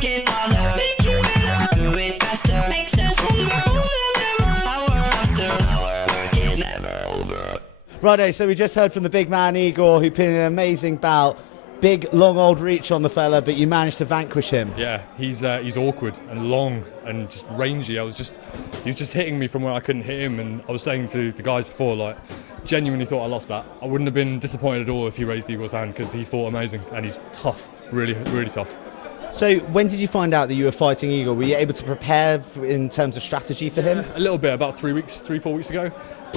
Work it harder, make you better. Do it faster, makes us stronger. Hour after hour, work is never over. Righto, so we just heard from the big man Igor, who put in an amazing bout. Big, long old reach on the fella, but you managed to vanquish him. Yeah, he's awkward and long and just rangy. He was just hitting me from where I couldn't hit him, and I was saying to the guys before, like, genuinely thought I lost that. I wouldn't have been disappointed at all if he raised Igor's hand, because he fought amazing and he's tough, really, really tough. So when did you find out that you were fighting Igor? Were you able to prepare in terms of strategy for him? A little bit, about 4 weeks ago.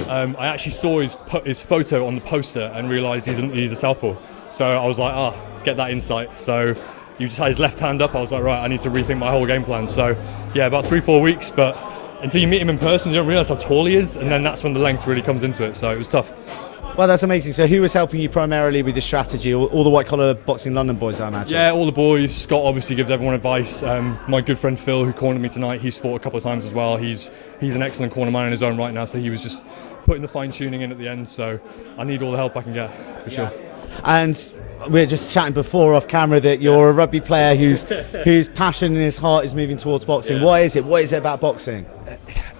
I actually saw his photo on the poster and realised he's a southpaw. So I was like, get that insight. So you just had his left hand up. I was like, right, I need to rethink my whole game plan. So yeah, about 3-4 weeks, but until you meet him in person, you don't realise how tall he is, and then that's when the length really comes into it. So it was tough. Well, that's amazing. So who was helping you primarily with the strategy? All the white collar boxing London boys, I imagine. Yeah, all the boys. Scott obviously gives everyone advice. My good friend Phil, who cornered me tonight, he's fought a couple of times as well. He's an excellent corner man in his own right now, so he was just putting the fine tuning in at the end. So I need all the help I can get, for sure. And we were just chatting before off camera that you're a rugby player whose passion in his heart is moving towards boxing. Yeah. What is it? What is it about boxing?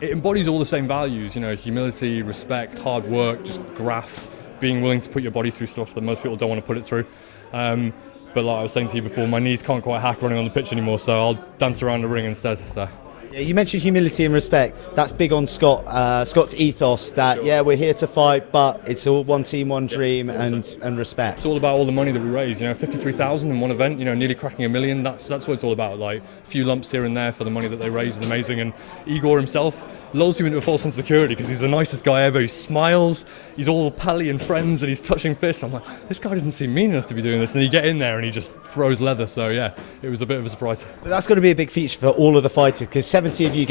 It embodies all the same values, humility, respect, hard work, just graft, being willing to put your body through stuff that most people don't want to put it through. But like I was saying to you before, my knees can't quite hack running on the pitch anymore, so I'll dance around the ring instead. So. Yeah, you mentioned humility and respect. That's big on Scott's ethos that, sure. Yeah, we're here to fight, but it's all one team, one dream, and respect. It's all about all the money that we raise, 53,000 in one event, nearly cracking $1 million. That's what it's all about. Like, a few lumps here and there for the money that they raise is amazing. And Igor himself lulls you into a false sense of security because he's the nicest guy ever. He smiles, he's all pally and friends, and he's touching fists. I'm like, this guy doesn't seem mean enough to be doing this. And you get in there and he just throws leather. So yeah, it was a bit of a surprise. But that's going to be a big feature for all of the fighters, because 70 of you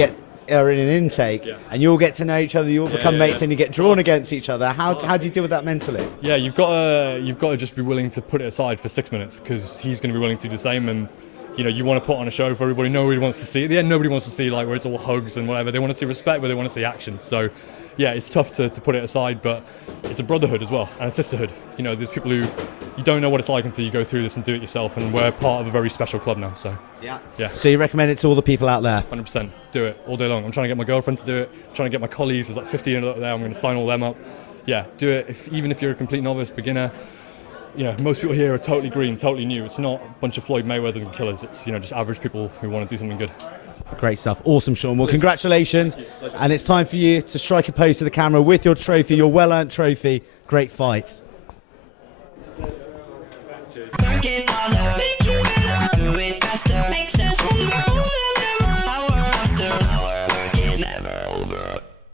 are in an intake, yeah. And you all get to know each other, you all become mates, and you get drawn against each other. How do you deal with that mentally? Yeah, you've got to just be willing to put it aside for 6 minutes, because he's going to be willing to do the same. And you want to put on a show for everybody. Nobody wants to see. At the end, nobody wants to see where it's all hugs and whatever. They want to see respect, but they want to see action. So yeah, it's tough to put it aside, but it's a brotherhood as well, and a sisterhood. There's people who you don't know what it's like until you go through this and do it yourself, and we're part of a very special club now. So yeah. So you recommend it to all the people out there? 100%. Do it all day long. I'm trying to get my girlfriend to do it. I'm trying to get my colleagues. There's like 15 there. I'm going to sign all them up. Yeah, do it. Even if you're a complete novice, beginner. Most people here are totally green, totally new. It's not a bunch of Floyd Mayweathers and killers. It's just average people who want to do something good. Great stuff. Awesome, Sean. Well, congratulations. And it's time for you to strike a pose to the camera with your trophy, your well-earned trophy. Great fight. Work it harder, make you better. Do it faster, makes us stronger. Hour after hour, work is never over.